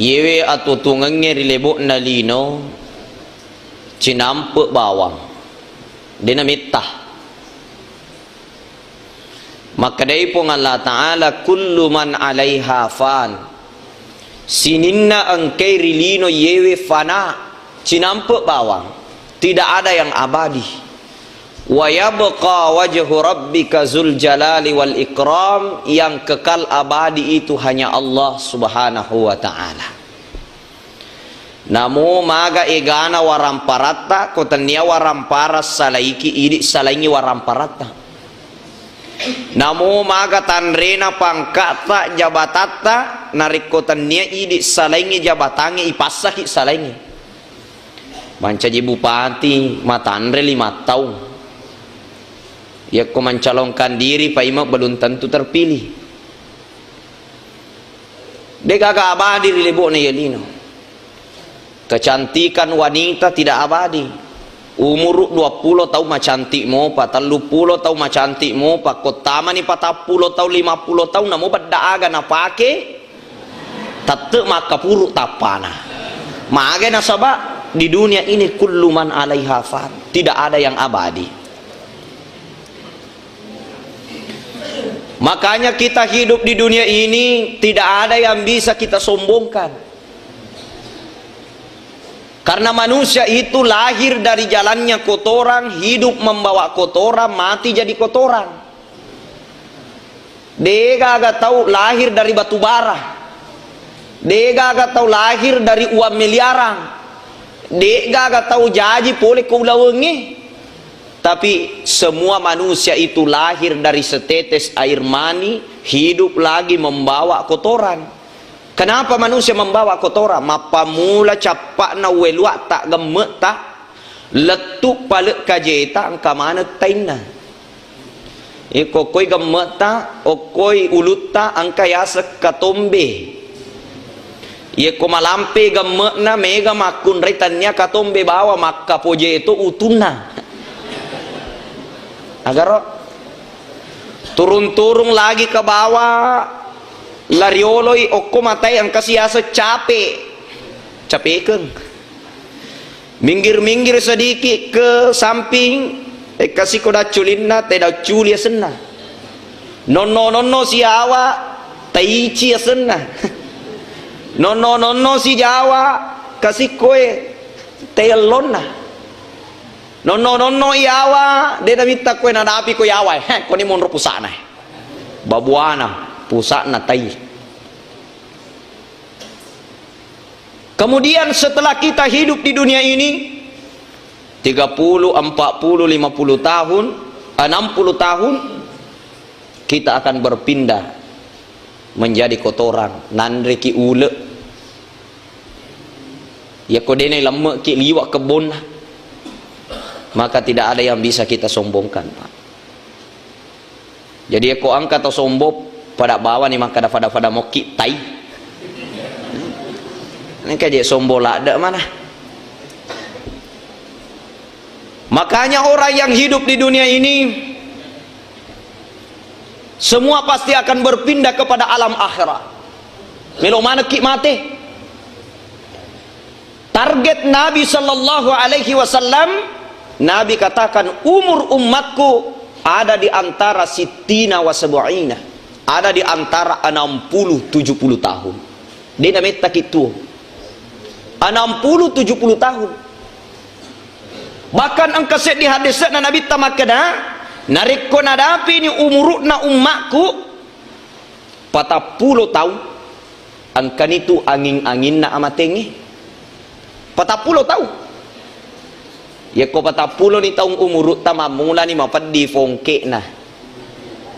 yewe atau tungangnya rilebok na lino cinampe bawang dina mitah. Maka dari pun Allah Ta'ala kullu man alaiha fan, sininna angkai rilino yewe fana cinampe bawang, tidak ada yang abadi. Wa yabqa wajhu rabbika zul jalali wal ikram, yang kekal abadi itu hanya Allah Subhanahu wa ta'ala. Namu maga egana waramparata kotania waramparas salaiki idi salaingi waramparata. Namu maga tanrena pangkata jabatata narikotania idi salaingi jabatangi ipasaki salaingi. Manca bupati matanre 5 tahun. Ya ko mencalonkan diri Pak Imam belum tentu terpilih. Dia kagak abadi rilebok na yelino. Kecantikan wanita tidak abadi. Umur 20 tahun macantik mo, 30 tahun macantik mo, pakotama ni 40 tahun 50 tahun namo badaaga na pake tatte makapuru tapana. Maaga nasaba di dunia ini kullu man alaiha fan, tidak ada yang abadi. Makanya kita hidup di dunia ini tidak ada yang bisa kita sombongkan. Karena manusia itu lahir dari jalannya kotoran, hidup membawa kotoran, mati jadi kotoran. Dia gak tahu lahir dari batu bara. Dia gak tahu lahir dari uang miliaran. Dia gak tahu jaji boleh keulah wengi. Tapi semua manusia itu lahir dari setetes air mani, hidup lagi membawa kotoran. Kenapa manusia membawa kotoran? Mapa mula capak na welua tak gemek tak letuk palek kajeta angka mana taina. Kokoi gemek tak, okoi ulut tak angka yasa katombe. Ye ko malampe gemek na mega makun retannya katombe bawa maka poje itu utuna. Agar turun-turun lagi ke bawah larioloi okko matai ang kasiasa capek keng minggir sedikit ke samping kasih koda culinna tidak culia senna nono si awa taici senna nono si jawa kasih koe telonna nono iawa dia minta kue nadapi ko yawa ko ni monro pusana babuana pusana tai. Kemudian setelah kita hidup di dunia ini 30, 40, 50 tahun 60 tahun kita akan berpindah menjadi kotoran nandre ki ule ya ko dene lemek ki liwak kebun. Maka tidak ada yang bisa kita sombongkan, Pak. Jadi aku angkat atau sombong pada bawah ni maka pada moki tai. Ini kayak sombong lah ada mana? Makanya orang yang hidup di dunia ini semua pasti akan berpindah kepada alam akhirat. Milo mana ki mati? Target Nabi sallallahu alaihi wasallam, Nabi katakan umur umatku ada di antara sitina wa sabu'ina, ada di antara 60-70 tahun. Dia namanya tak itu 60-70 tahun. Bahkan angka set di hadis na Nabi tamakana narikko nadapi ni umurutna umatku 40 tahun. Angka itu angin-angin na amatengi 40 tahun. Ya ko 40 ni tahun umurut ta mamula ni mafaddi fongke na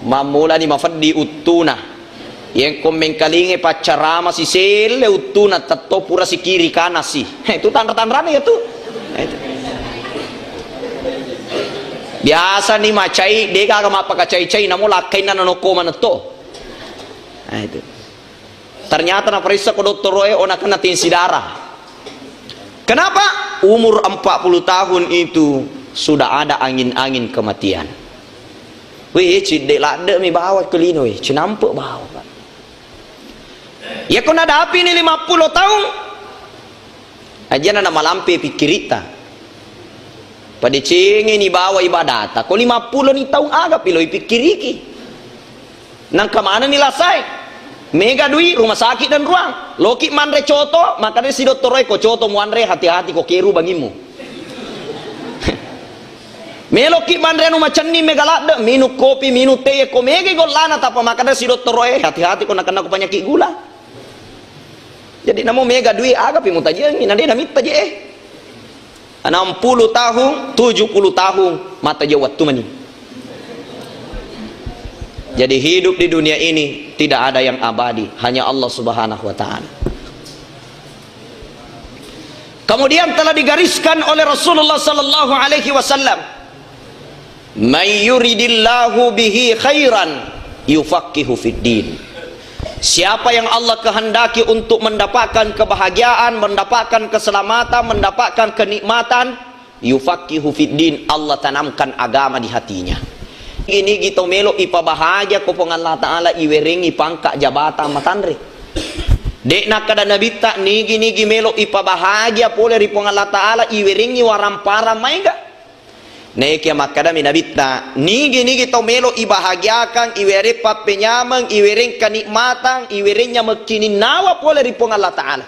mamula ni mafaddi utuna yang ko mengkalinge pacarama si sele utuna tatto pura si kiri kanan si itu tanda-tandanya itu biasa ni macai dega kama pakacai-cai namo lakai na nanoko manato itu ternyata na perisa ko dokter roe ona kana tensi darah. Kenapa? Umur 40 tahun itu sudah ada angin-angin kematian. Wih, cidek lada mi bawa ke lino, cinampak bawa. Ya kau nadapi ni 50 tahun. Aja na malampe pikirita. Pada cengeng ni bawa ibadata. Kau 50 ni tahun agak piloi pikiriki. Nang kemana ni lasai? Mega dui rumah sakit dan ruang. Loki manre coto, makanya si dokter ko coto muanre hati-hati ko keru bagimu. Meloki manre anu macam ni megalak minum kopi, minum teh ko mega golana tapa makanya si dokter hati-hati ko nak kena ko penyakit gula. Jadi namo mega dui agak pimu taje ni nade namit taje 60 tahun, 70 tahun mata jawat tu mani. Jadi hidup di dunia ini tidak ada yang abadi, hanya Allah Subhanahu wa taala. Kemudian telah digariskan oleh Rasulullah sallallahu alaihi wasallam, "May yuridillahu bihi khairan yufaqihu fid din." Siapa yang Allah kehendaki untuk mendapatkan kebahagiaan, mendapatkan keselamatan, mendapatkan kenikmatan, yufaqihu fid din, Allah tanamkan agama di hatinya. Ini kita melo ipa bahagia ko Allah taala iweringi pangkat jabatan matanre. Dek nak kada nabi tak nigi melo ipa bahagia pole ri Allah taala iweringi warampara maiga. Nek ya makada nabi tak nigi to melo ibahagiakan iwere papenyamang iwering kenikmatan iwerenya mekini nawa pole ri Allah taala.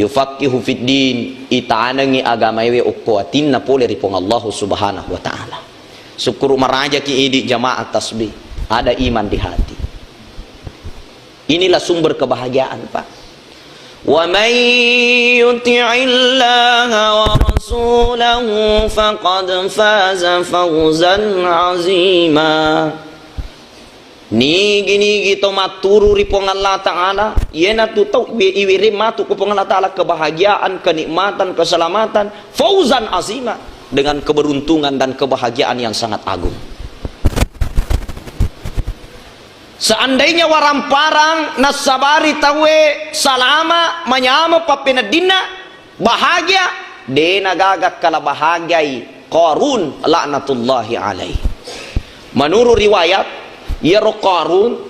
Yufaqihu fid din, itaanangi agama iwe ukwatin na pole ri Allah Subhanahu wa taala. Syukur maraja ki idi jamaah tasbih, ada iman di hati. Inilah sumber kebahagiaan, Pak. Wa may yuti'illaha wa rasulahu faqad faza fawzan 'azima. Nigi to maturu ri Allah taala, yena tu tau iwiri matu ku Allah taala kebahagiaan, kenikmatan, keselamatan, fauzan 'azima, dengan keberuntungan dan kebahagiaan yang sangat agung. Seandainya waramparang nasabari tawe salama manyama papenadina bahagia dena gagak kala bahagiai Qarun laknatullahi alaih. Menurut riwayat Yero Qarun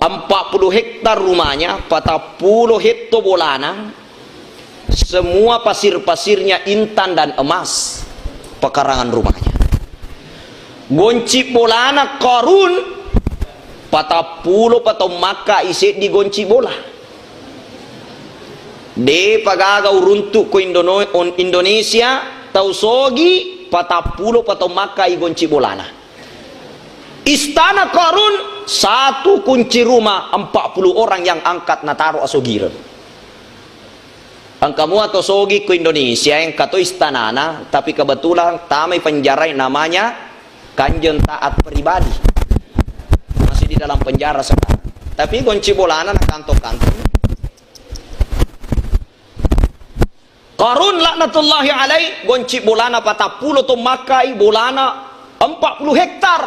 40 hektar rumahnya, 40 hektar bolana, semua pasir-pasirnya intan dan emas pekarangan rumahnya. Gonci bolana Qarun 40 patau maka isi di gonci bola. De pagagaw runtuk ko Indonesia tau sogi 40 patau maka i gonci bolana. Istana Qarun satu kunci rumah 40 orang yang angkat nataro asogiran. Ang kamu atau sogi ke Indonesia yang kato istanana, tapi kebetulan tamai penjara namanya Kanjeng Taat Pribadi. Masih di dalam penjara sekarang. Tapi kunci bolana nak kantong-kantong. Qarun laknatullahi alaih kunci bolana 40 tu makai bolana 40 hektar.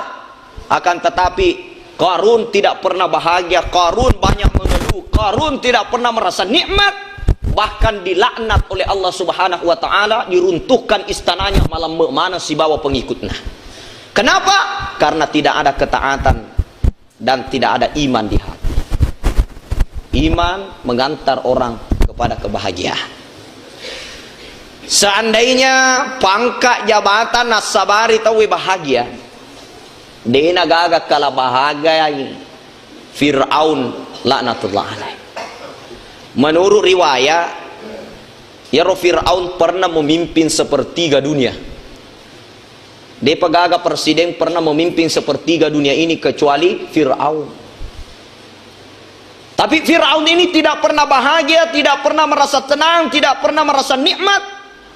Akan tetapi Qarun tidak pernah bahagia, Qarun banyak mengeluh, Qarun tidak pernah merasa nikmat, bahkan dilaknat oleh Allah Subhanahu wa taala, diruntuhkan istananya malam mana si bawa pengikutnya. Kenapa? Karena tidak ada ketaatan dan tidak ada iman di hati. Iman mengantar orang kepada kebahagiaan. Seandainya pangkat jabatan nasabari tahu bahagia, dena gagak kala bahagia Fir'aun laknatullah alaih. Menurut riwayat, ya Fir'aun pernah memimpin sepertiga dunia. Dia pegaga presiden pernah memimpin sepertiga dunia ini kecuali Fir'aun. Tapi Fir'aun ini tidak pernah bahagia, tidak pernah merasa tenang, tidak pernah merasa nikmat,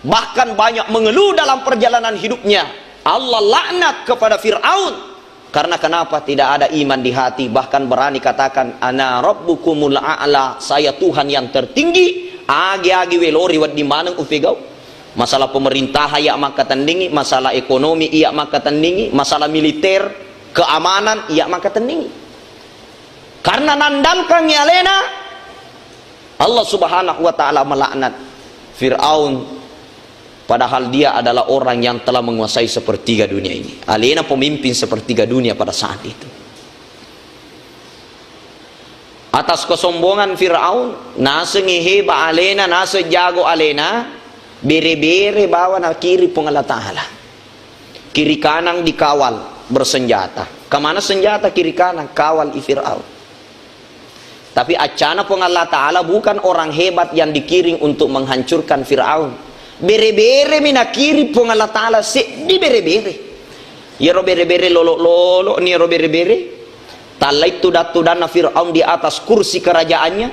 bahkan banyak mengeluh dalam perjalanan hidupnya. Allah laknat kepada Fir'aun. Karena kenapa? Tidak ada iman di hati, bahkan berani katakan ana rabbukumul a'la, saya Tuhan yang tertinggi. Agi-agi welori wad di manang ufigau. Masalah pemerintah ia maka tandingi, masalah ekonomi ia maka tandingi, masalah militer, keamanan ia maka tandingi. Karena nandalkan yalena, Allah Subhanahu wa taala melaknat Fir'aun, padahal dia adalah orang yang telah menguasai sepertiga dunia ini. Alena pemimpin sepertiga dunia pada saat itu. atas kesombongan Fir'aun, nasa ngiheba alena, nasa jago alena, bere-bere bawa na kiri pong Allah Ta'ala. Kiri kanang dikawal, bersenjata. Kemana senjata kiri kanan? Kawal Fir'aun. Tapi acana pong Allah Ta'ala bukan orang hebat yang dikiring untuk menghancurkan Fir'aun. Bere-bere mina kiri pong Allah Ta'ala, di bere-bere. Ya ro bere-bere lolo-lolo, ni ro bere-bere. Talai tudat-tudana Fir'aun di atas kursi kerajaannya,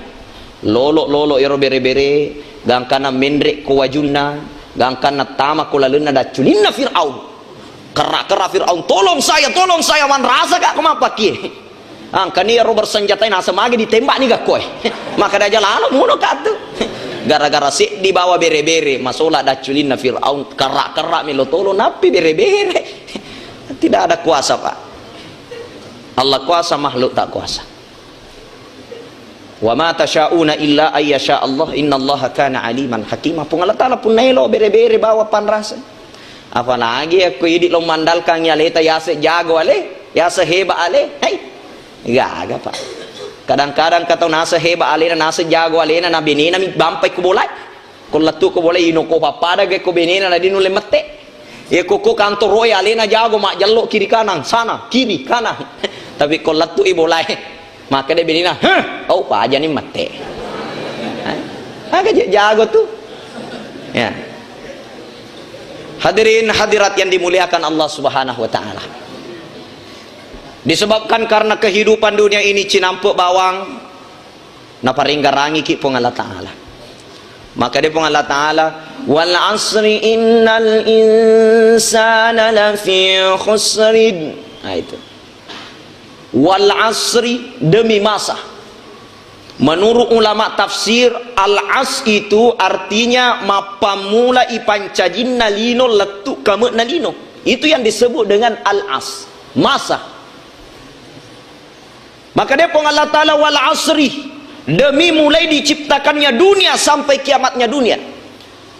lolo-lolo iro bere-bere, gangkana mendrek kuwajulna, gangkana tama kulaluna daculina Fir'aun. Kerak-kerak Fir'aun, tolong saya, man rasa gak kemapa kie. Angkani iro bersenjata nasa magi ditembak nih gak koy. Maka dah jalan muno katu. Gara-gara si di bawah bere-bere, masalah daculina Fir'aun, kerak-kerak milo tolong napi bere-bere. Tidak ada kuasa Pak. Allah kuasa, makhluk tak kuasa. Wa ma tasyauna illa ayyasha Allah, innallaha kana aliman hakimah. Pun Allah Ta'ala pun nelo bere-bere bawa pan rasa. Apalagi aku hidup lo mandalkan ya leta ya se jago ale, ya se heba ale. Hei. Gaga Pak. Kadang-kadang kata nasa heba ale na nasa jago ale na benena mi bampai ko bolai. Ko latu ko bolai ino ko papada ge ko benena na dinule mate. Ya koko kantor roy ale na jago mak jallo kiri kanan sana, kiri kanan. Tapi kalau latu ibu lai, maka dia benina, oh pak aja nih mati. Agak jago tuh. Ya. Hadirin hadirat yang dimuliakan Allah Subhanahu Wa Taala. Disebabkan karena kehidupan dunia ini cinampuk bawang, naparinggarangi ki pong Allah Taala. Maka dia pong Allah Taala, wal asri innal insana lafi khusrin. Nah itu. Wal asri, demi masa. Menurut ulama tafsir, al as itu artinya mapamula ipancajin nalino letuk kamu nalino. Itu yang disebut dengan al as, masa. Maka dia pun Allah Ta'ala wal asri, demi mulai diciptakannya dunia sampai kiamatnya dunia.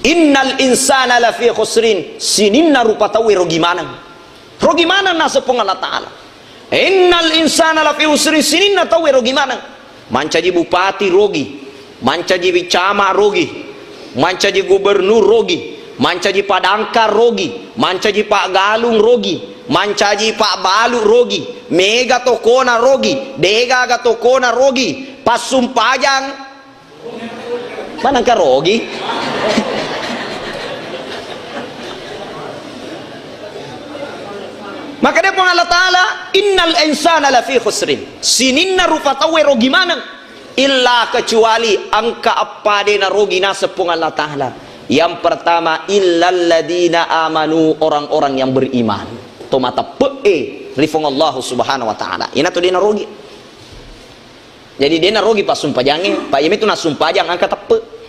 Innal insana lafi khusrin, sininna rupa tawi rogimana. Rogimana nasa pun Allah Ta'ala. Innal insana lafi usri sininna tahu gimana? Mancaji bupati rogi, mancaji bicama rogi, mancaji gubernur rogi, mancaji padangkar rogi, mancaji Pak Galung rogi, mancaji Pak Balu rogi, mega tokona rogi, dega tokona rogi, pasum pajang mana ka rogi? Maka dia pun Allah Ta'ala, innal insana lafi khusrin, sininna rupatawe rogi mana? Illa kecuali angka apa dena rogi nasepung Allah Ta'ala. Yang pertama, illal ladina amanu, orang-orang yang beriman. Tomata pe'e rifong Allah Subhanahu Wa Ta'ala. Ina tu dena rogi. Jadi dena rogi pas sumpah jange, Pak Yemi tu nak sumpah jang angka tepe.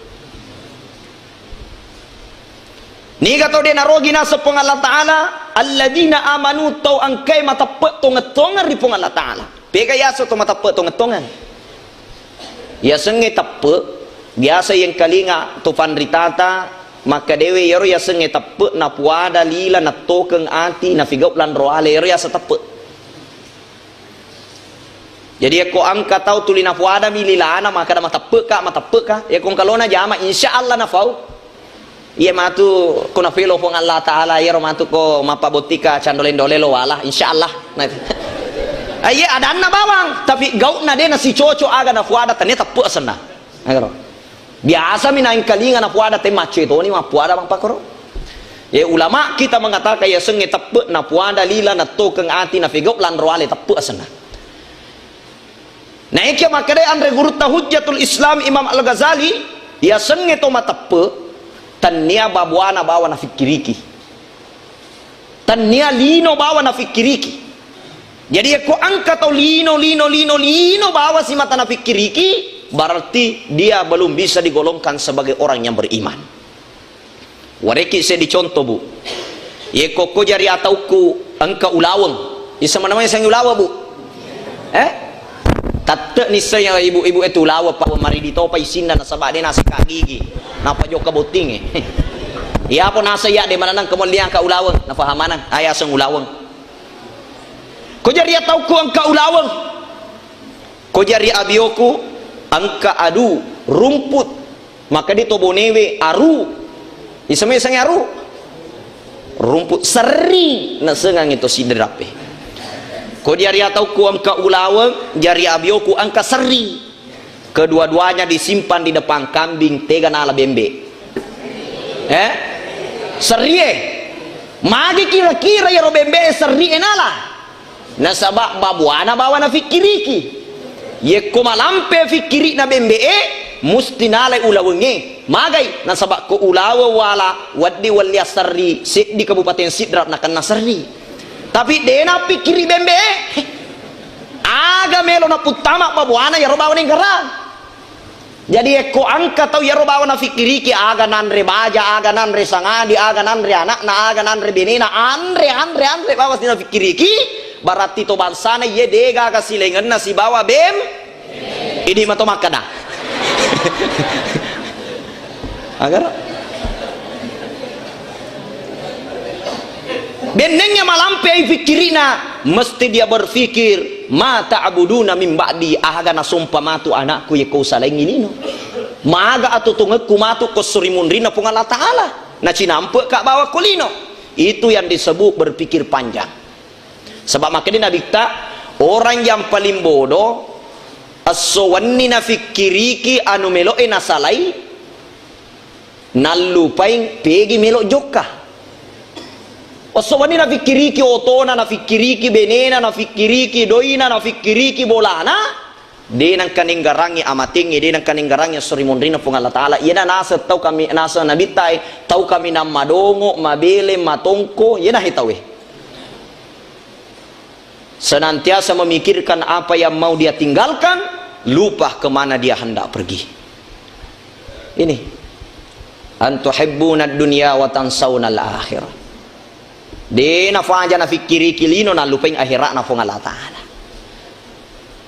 Ni kata dia narogi nasa pong Allah Ta'ala, alladina amanu tau angkai mata pe tongetongan di pong Allah Ta'ala. Peka yaso to mata pe tongetongan. Ya senge tape, biasa yang kalinga to panritata, maka dewe yaro ya senge tape na puada lila na tokeng ati na figop lan roale yaro ya sa tape. Jadi aku angka tau tuli na puada mililana maka da mata pe ka, ya kong kalona jama insyaallah na fau. Iya matu kuna filo pong Allah Ta'ala ya romatu ko mapabotika candolen dolelo wala insyaallah. Nah. Iya ada na bawang tapi gaut na dena si coco aga na fuada ternyata puasan na. Agaro. Biasa minain kalinga na fuada te mace to ni mapuada bang pakoro. Ya ulama kita mengatakan ya senge tepe na puada lila na tokeng ati na figop lan roale tepuasan na. Nah iki makade andre guru hujjatul Islam Imam Al-Ghazali ya senge to matepe tania babuana bawa na fikiriki, tania lino bawa na fikiriki. Jadi aku angkat atau lino bawa si mata na fikiriki, berarti dia belum bisa digolongkan sebagai orang yang beriman. Wareki saya dicontoh bu, ye koko jari atauku angka ulaweng, isa mana sang ulawa bu, tatte niscaya ibu-ibu itu ulawa pa mari ditopa isinda na sabade nasi kagigi. Napa jo kabuting ya po nasa ya de mananang kemuliaan ka ulaweng na pahamanan aya sang ulaweng ko jari atau ko ang ka ulaweng ko jari abioku angka adu rumput maka di tobonewe aru isame sang aru rumput seri na sengang itu sidrape ko jari atau ku angka ulaweng jari abio ku angka seri kedua-duanya disimpan di depan kambing tega nala bembe seri magi kira-kira ya robembe seri enala nasabak babuana bawa na fikiriki ye ko malampe fikiri na bembe musti nalai ulawenge magai nasabak ko ulawa wala waddi walya sarri di Kabupaten Sidrap na kana sarri tapi dena pikiri bembe aga melo na putama babuana ya robawa ning garang jadi ko angka tau ya robawa na fikiriki aga nanre baja aga nanre sangadi aga nanre anak na aga nanre benena andre bawas dina fikiriki berarti to bansana ye dega kasilengan nasi bawa bem ini mato makada agar benengnya malampe fikirina mesti dia berpikir mata abuduna min ba'di aga na sumpamatu anakku ye ko salengilino maga atu tungekku matu ko surimunrina pung Allah taala na cinampe ka bawa kulino itu yang disebut berpikir panjang. Sebab makanya Nabi ta orang yang paling bodoh as-sawanni na fikiriki anu melo nasalai nalupain pegi melo joka as-sawanni na fikiriki otona na fikiriki benena na fikiriki doina na fikiriki bolana denang kaninggarangi amatingi denang kaninggarangi surimunrina pung Allah taala yena nasa tau kami nasa Nabi ta tau kami na madongo mabele matongko yena hitawe senantiasa memikirkan apa yang mau dia tinggalkan lupa kemana dia hendak pergi ini antuhibbuna dunya wa tansawna al-akhirah dena faja na fikiri kilino na lupain akhirat na fong Allah taala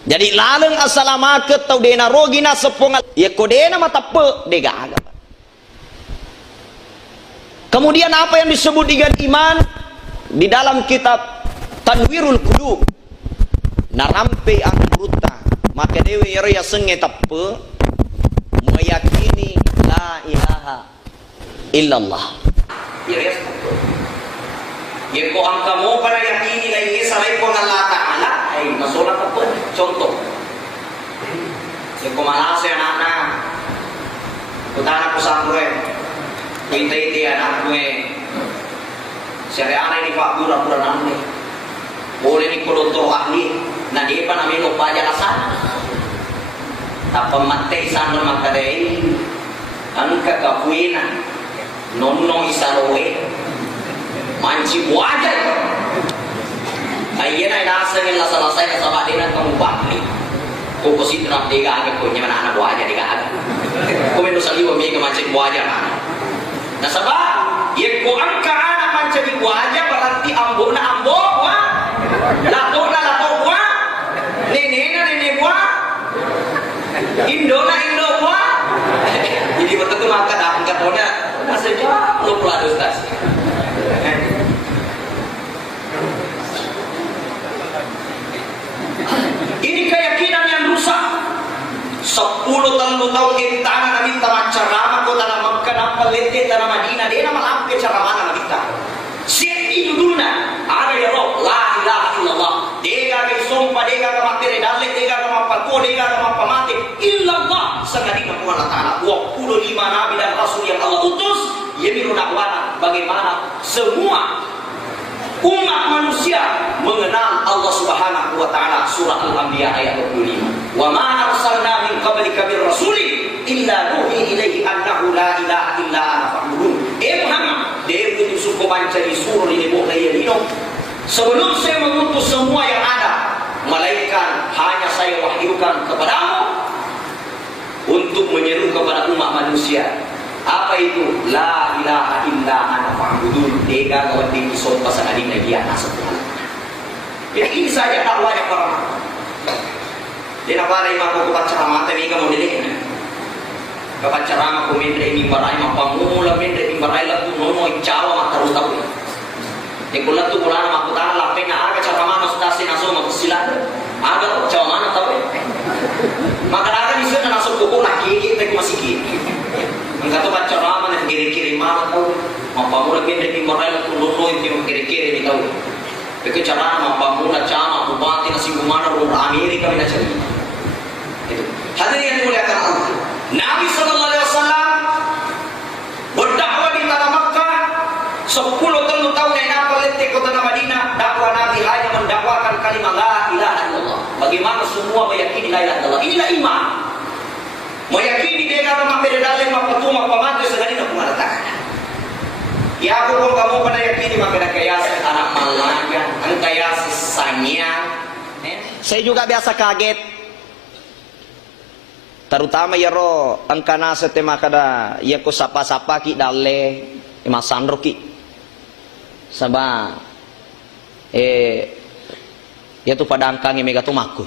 jadi laleng asalamat tau dena rogina sepong ya kodena matape dega aga kemudian apa yang disebut dengan iman di dalam kitab Tanwirul Qulub narampe ang ruta maka dewe ya senge tappe meyakini la ilaha illallah ya ko ang kamo para yakini la ilaha salai ko Allah taala ay masola tappe contoh ya ko malase anak-anak utana ko sambre kuinte anak gue syariah ini pak pura-pura namanya boleh ni kodontor ahli na di pa namin upaja kasan tapang matay sana makadai ang kakapuina nonno isarowe manci buaja ayyan ay nasa ng lasalasay na sabadi ng kamupakli kukusit na diga agad ko niya manana buaja diga agad kumendo sa liwa may kamanci buaja na sabah yan ko ang kaana manci buaja berarti ambo na ambo lato gua nene gua indo gua jadi betul maka dah katanya nasibnya lu peladu stasi ini keyakinan yang rusak 10 tahun tanah Nabi tanah ceramah ko tanah Makkah tanah Lete tanah Madinah dia nama lampe ceramah Nabi ta siapa judulnya ada ya roh la ilaha illallah dega ke sompa dega ke materi dalle dega ke mapako dega ke mapamate illallah sakadika ku Allah taala 25 nabi dan rasul yang Allah utus yamiru dakwana bagaimana semua umat manusia mengenal Allah Subhanahu wa taala surah Al-Anbiya ayat 25 wa ma arsalna min qablika bir rasulin illa nuhi ilaihi annahu la ilaha illa ana fa'budun Muhammad dia utus ko mencari surah ini bukan yelino sebelum saya mengutus semua yang ada malaikat hanya saya wahyukan kepadamu untuk menyeru kepada umat manusia apa itu la ilaha illa ana fa'budun dega gawati kisah pasal adina dia nasabah jadi ini saja dakwahnya para dia nak pada imam ko ceramah tapi kamu dilih kapan ceramah ko mendre mimbarai mapamula mendre mimbarai latu nono icawa mataru tahu di kulat tu kulana makutana lapeng na aga ceramah no stasi naso makusilan aga cawa mana tahu maka aga di sana masih kiri. Enggak tahu baca raman yang kiri-kiri mana tahu. Mapamula kini di Marel kulunoi yang kiri-kiri ni tahu. Tapi cara mapamula cama bupati nasi gumana rumah Amerika mina cari. Itu. Hadirin yang dimuliakan Allah. Nabi sallallahu alaihi wasallam berdakwah di tanah Makkah 10 tahun yang letik kota Madinah. Dakwah Nabi hanya mendakwakan kalimat la ilaha illallah. Bagaimana semua meyakini la ilaha illallah. Inilah iman. Meyakini dia kata mak beda dalil mak petuma pamatu segala nak mengatakan. Ya aku pun kamu pada yakini mak beda kayas anak malaya, ang kayas sanya. Saya juga biasa kaget. Terutama ya ro ang kana sa tema kada ya ko sapa-sapa ki dalle imasandro ki. Saba ya tu padangkang mega tu maku.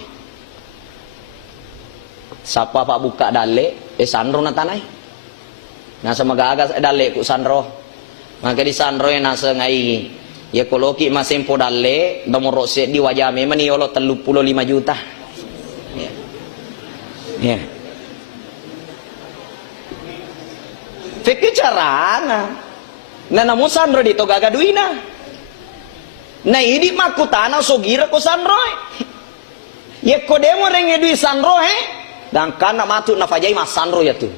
Sapa pak buka dale sandro na tanay. Nasa magagas dale ku sandro. Maka di sandro ya nasa ngai ya koloki masempo dale nomor se di wajah me maniolo 35 juta. Ya. Ya. Fikir carana. Na namo sandro dito gagaduina. Na idi makutana so gira ko sandro. Ye ko demo renge dui sandro dan kana matu na fajai mas sandro ya tu.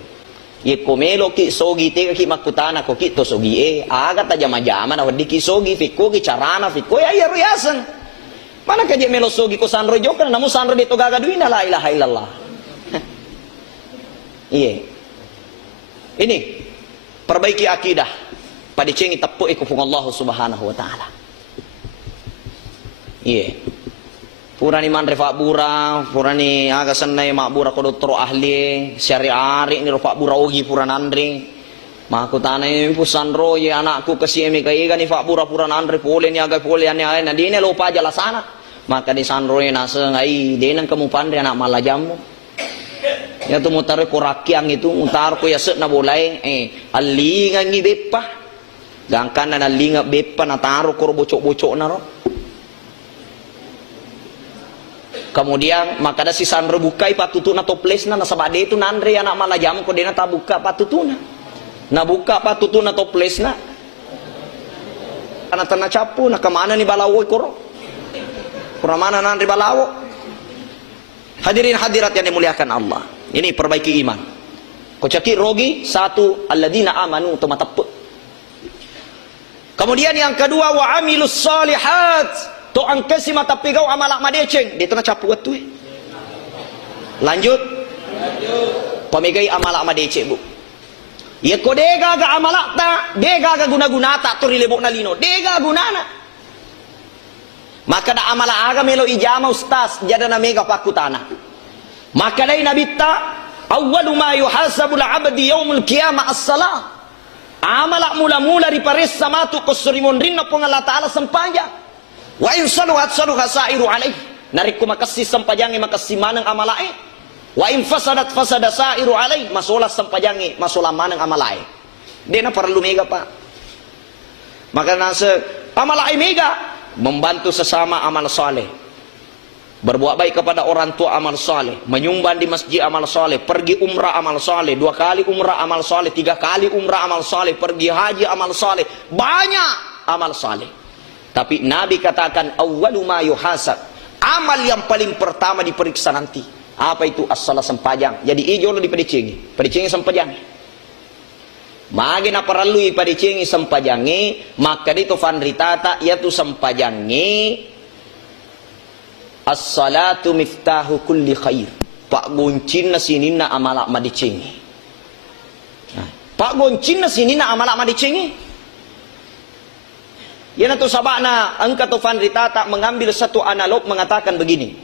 Ye ko melo ki sogi te ki makutana ko ki to sogi aga ta jama-jama na wadi ki sogi fikko ki carana fikko ya ya ruyasan. Mana ka je melo sogi ko sandro joka namo sandro dito gagaduina la ilaha illallah. Iya. Ini perbaiki akidah pada cengi tepuk ikufung Allah subhanahu wa ta'ala. Iya. Purani man refak bura, purani aga sanay mak bura ko doktor ahli, syariari ni refak bura ugi puran andri. Maku tanay pusan ro ye anakku kasi emi kay gani fak bura puran andri pole ni aga pole ani ay na di ne lupa jala sana. Maka di sanro ye nasa ngai di nang kamu pandai anak malajamu. Ya tu mutar ko rakyang itu mutar ko ya set na bolay alinga ngi bepa gangkan na alinga bepa na taro ko bocok-bocok na ro. Kemudian maka ada si sandro bukai patutu na toples na nasabade itu nandre anak malajam ko dena tabuka patutu na buka patutu na toples na anak tanah capu na kamana ni balawo ko kuramana nandre balawo. Hadirin hadirat yang dimuliakan Allah. Ini perbaiki iman. Kocaki rogi satu alladzina amanu tumatap. Kemudian yang kedua wa amilus salihat. To angkesi matapigau amalak madeceng. Dia tengah capu tu. Lanjut. Pamigai amalak madeceng bu. Ya ko dega ga amalak ta, dega ga guna-guna ta tu rilebok na lino. Dega gunana. Maka da amala aga melo ijama ustaz jada na mega pakutana. Maka dai nabitta awwalu ma yuhasabul abdi yaumul qiyamah as-salah. Amala mula-mula di paris samatu kusurimun rinna pong Allah Ta'ala sempanja. Wa in saluhat saluha sa'iru alaih. Narik ko makasi sempajangi makasi manang amalae. Wa in fasadat fasada sa'iru alaih. Masola sempajangi masola manang amalae. Dia na perlu mega pak. Maka nasa amalae mega. Membantu sesama amal soleh, berbuat baik kepada orang tua amal soleh, menyumbang di masjid amal soleh, pergi umrah amal soleh, 2 kali umrah amal soleh, 3 kali umrah amal soleh, pergi haji amal soleh, banyak amal soleh. Tapi Nabi katakan awwalu ma yuhasab, amal yang paling pertama diperiksa nanti apa itu as-salat sempajang. Jadi ijo lo dipedecengi sempajang. Magi na paralui padicengi sempajangi maka dito fanritata yaitu sempajangi as-salatu miftahu kulli khair. Pak goncin na sinin na amalak madicengi. Pak goncin na sinin na amalak madicengi. Yan itu sabana angka tu fanritata mengambil satu analog mengatakan begini.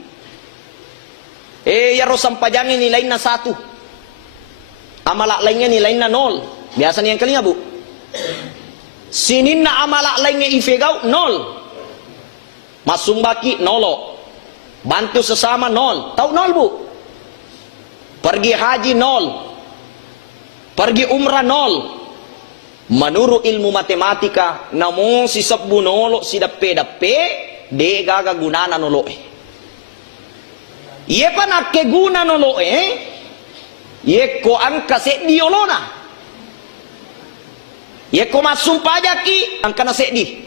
Ya ro sempajangi nilainya 1. Amalak lainnya nilainya 0. Biasanya yang kelima bu. Sinin na amalak lainnya ifegau 0. Masumbaki 0. Bantu sesama 0. Tahu 0 bu? Pergi haji 0. Pergi umrah 0. Menurut ilmu matematika, namun si sebu nolo si dape de gaga gunana nolo. Iya pa nakke guna nolo Yeko angka sedi olona. Yeko masum pajaki angka na sedi.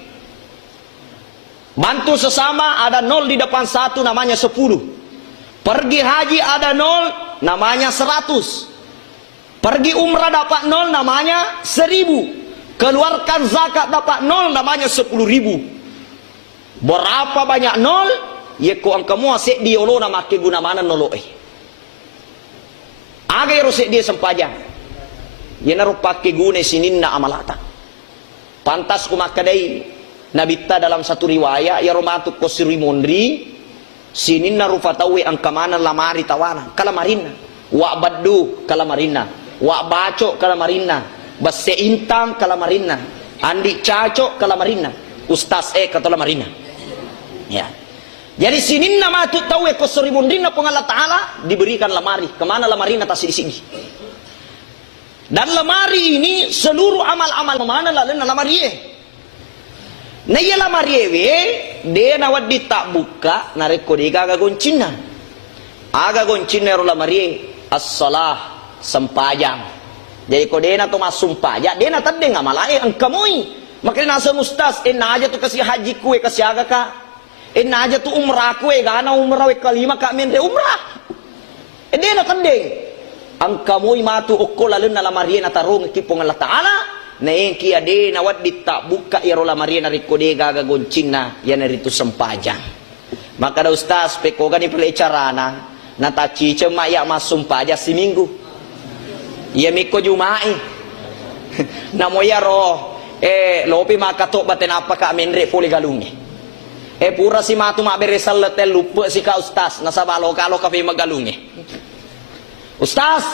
Bantu sesama ada 0 di depan 1 namanya 10. Pergi haji ada 0 namanya 100. Pergi umrah dapat 0 namanya 1000. Keluarkan zakat dapat 0 namanya 10.000. Berapa banyak 0? Yeko angka mua sek di olo na make guna mana nolo Aga yero sek dia sempajang. Yenaro pakai gune sininna amalata. Pantas ku makadai Nabita dalam satu riwayat ya romatuk ko siri mondri sinin na rufatawi ang kamanan lamari tawana kalamarina wa baddu kalamarina wa baco kalamarina basse intang kalamarina andi caco kalamarina ustaz katolamarina ya. Jadi sinin na matu tawe ko siri mondri na pong Allah Ta'ala diberikan lamari kemana lamarina tas sini dan lamari ini seluruh amal-amal kemana lalu na lamari na yala mariewe de na waddi tak buka na rekodi aga goncina rola marie as-salah sempajang jadi kode na to masumpaja de na tadde nga malai ang kamoy makina sa ustaz na aja to kasi haji ku kasi aga ka na aja to umrah ku gana umrah kalima ka menre umrah de na tadde ang kamoy matu okko lalun na la marie na tarong kipong Allah Ta'ala na engki ade na waddi tak buka irola maria na rikode gaga goncina yan narito sempajang maka da ustaz pekoga ni pele carana na taci cema ya masumpaja si minggu ya miko jumai na moya ro lopi makatok baten apa ka menre poli galungi pura si matu ma beresal letel lupa si ka ustaz na sabalo kalo kafe magalungi ustaz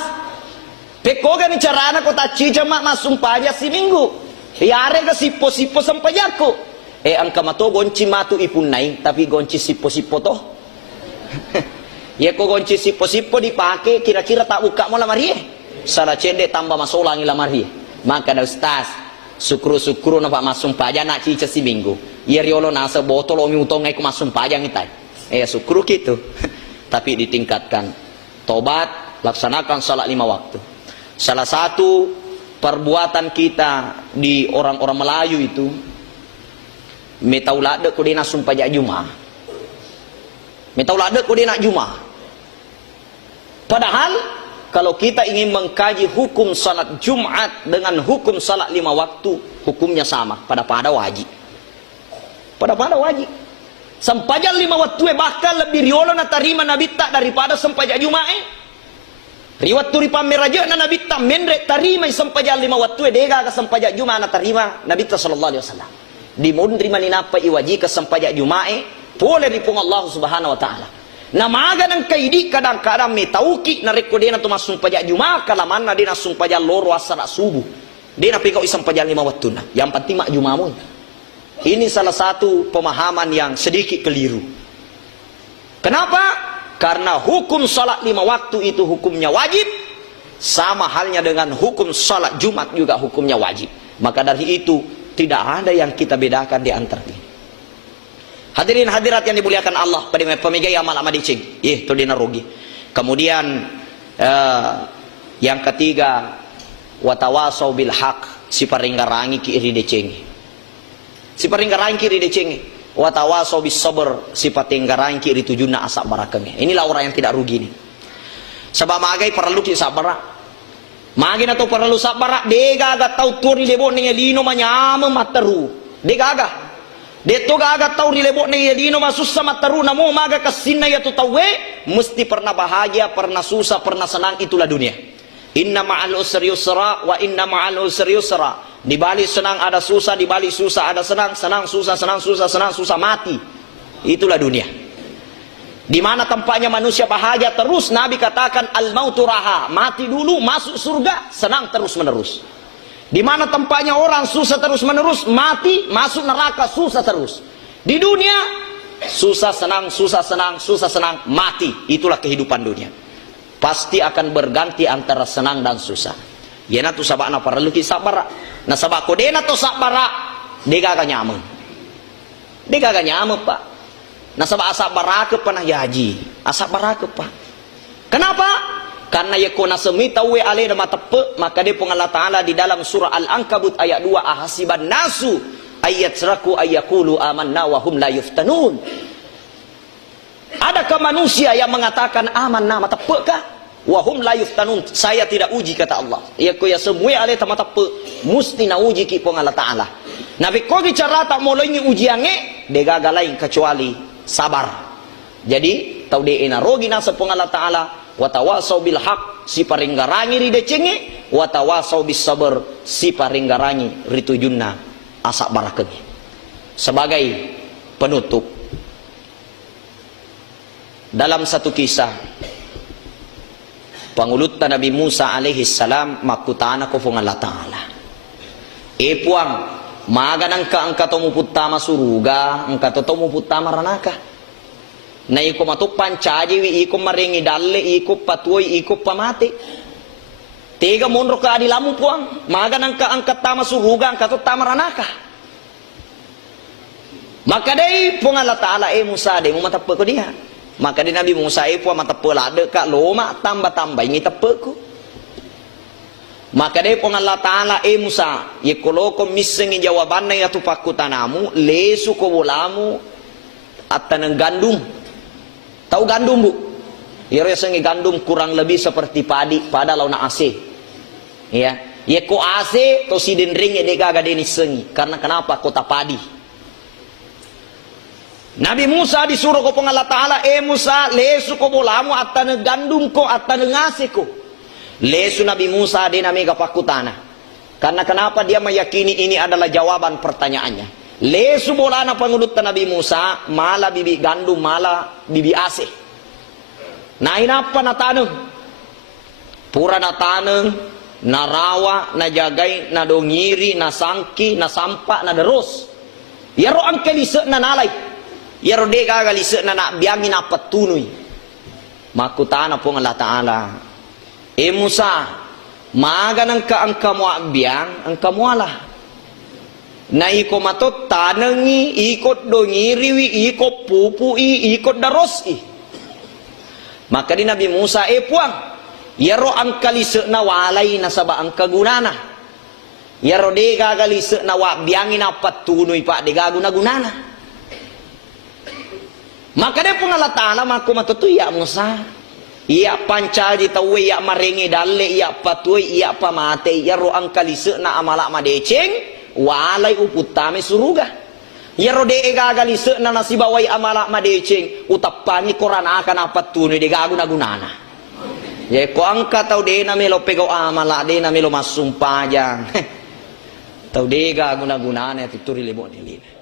pekoga ni carana ko taci jama masumpaja si minggu yare ka sipo-sipo sampajako ang kamato gonci matu ipunay tapi gonci sipo-sipo to ya ko gonci sipo-sipo dipake kira-kira tak buka mo lamari salah cende tambah masolang lamari maka da ustaz sukru-sukru na pak masumpaja nak cica si minggu ya riolo nasa botol omi utong ay ko masumpaja ngitai sukru gitu tapi ditingkatkan tobat laksanakan salat 5 waktu. Salah satu perbuatan kita di orang-orang Melayu itu metaulade ko dina sumpah Jumat. Metaulade ko dina Jumat. Padahal kalau kita ingin mengkaji hukum salat Jumat dengan hukum salat 5 waktu, hukumnya sama, pada wajib. Pada wajib. Sempajan 5 waktu bahkan lebih riolo na tarima nabi tak daripada sempajan Jumat riwat turi pameraja na nabi ta menre tarima sampaja 5 waktu dega ka sampaja Jumat na tarima nabi ta sallallahu alaihi wasallam di mundri maninapa iwaji ka sampaja Jumat pole ni pung Allah subhanahu wa taala na maga nang kaidi kadang-kadang me tauki na rekodena to masumpaja Jumat kalaman na dina sumpaja loro asar subuh dina pikaw isampaja 5 waktu na yang penting mak Jumat mo ini salah satu pemahaman yang sedikit keliru. Kenapa? Karena hukum salat 5 waktu itu hukumnya wajib, sama halnya dengan hukum salat Jumat juga hukumnya wajib. Maka dari itu tidak ada yang kita bedakan di antara ini. Hadirin hadirat yang dimuliakan Allah pada pemigai amal dicing, itu dina rugi. Kemudian yang ketiga watawasau bil haq si paringgarangi ki iri decengi. Si paringgarangi ki iri decengi. Watawasau bis sabr sifat tinggaran kiri tujuna asak barakangnya. Inilah orang yang tidak rugi nih. Sebab magai perlu ki sabara. Magi na to perlu sabara dega ga tau turi lebo ning lino manyama mataru. Dega ga. Deto ga tau lebo ning lino masusa mataru namo maga kasinna ya tu tawe mesti pernah bahagia, pernah susah, pernah senang itulah dunia. Inna ma'al usri yusra wa inna ma'al usri yusra. Di balik senang ada susah, di balik susah ada senang, senang susah, senang susah, senang susah mati. Itulah dunia. Di mana tempatnya manusia bahagia terus, Nabi katakan al-mautu raha, mati dulu masuk surga, senang terus menerus. Di mana tempatnya orang susah terus menerus, mati masuk neraka susah terus. Di dunia susah senang, susah senang, susah senang, mati. Itulah kehidupan dunia. Pasti akan berganti antara senang dan susah. Yana tu sabak na perlu ki sabara. Na sabak ko dena to sabara, dega ka nyaman. Dega ka nyaman pak. Na sabak asabara ke panah yaji, asabara ke pak. Kenapa? Karena yakuna semita we ale da matepe, maka dia pun Allah Taala di dalam surah Al-Ankabut ayat 2, ahasiban nasu ayatraku ayaqulu amanna wa hum la yuftanun. Adakah manusia yang mengatakan amanna matepekah? Wa hum la yuftanun, saya tidak uji, kata Allah. Ya ko ya semua ale ta matepe musti na uji ki pun Allah Taala. Nabi ko bicara tak mulai ujiannya de gagal lain kecuali sabar. Jadi tau de ina rogi nasa pun Allah Taala. Watawasau bil haq si paringgarangi ri decenge, watawasau bis sabar si paringgarangi ritujunna asak barakenge. Sebagai penutup, dalam satu kisah pangulutan Nabi Musa alaihi salam makutana ko fung Allah Taala. Puang maganang ka angka tomu putama suruga, angka tomu putama ranaka. Na iko matupan caji, iko maringi dalle, iko patuoy, iko pamati. Tiga monro ka adilamu puang, maga nang ka angkat tama suruga, angkat tama ranaka. Maka day pung Allah Taala Musa de mo matape ko dia. Maka di Nabi Musa puang matape lade ka loma tambah-tambah ngi tape ko. Maka day pung Allah Taala Musa, ye koloko misengi jawabanna ya tupakutanamu, lesu ko bolamu atanang gandum. Tahu gandum, Bu? Ya rasanya gandum kurang lebih seperti padi pada launa AC. Ya, ya ko AC to sidin ring ya dega gade ni sengi. Karena kenapa? Kota padi. Nabi Musa disuruh ko Allah Taala, Musa, lesu ko bolamu atana gandum ko atana ngase ko. Lesu Nabi Musa de namega pakutana. Karena kenapa dia meyakini ini adalah jawaban pertanyaannya. Lesu bolana pangulutan Nabi Musa, mala bibi gandum, mala bibi ase. Nah inapa na taneng? Pura na taneng, na rawa, na jagay, na dongiri, na sangki, na sampa, na derus. Yaro ang kalisa na nalay. Yaro de kagalisa na biyangi na patunoy. Makutana po ng Allah Ta'ala. Musa, maaga ng ka ang kamuabiyang, ang kamuala. Na iko matot tanangi, ikot dongiriwi, ikot pupui, ikot darosi. Maka di Nabi Musa puang, yaro ang kalisa na walay na saba ang kagunana. Yaro de gagalisa na wabiangin na patunoy pa de gaguna-gunana. Maka di pong Allah Ta'ala mako matutuya Musa. Iya pancaji tawe, iya maringi dalle, iya patuoy, iya pamate, yaro ang kalisa na amala madeceng. Walay uputame suruga. Yaro de gagalisa na nasibaway amala madeceng utapani korana akan apat tunoy de gaguna-gunana. Ye ko ang kataw de na melo pegaw amala de na melo masumpajang. Taw de gaguna-gunana tuturi limo nilin.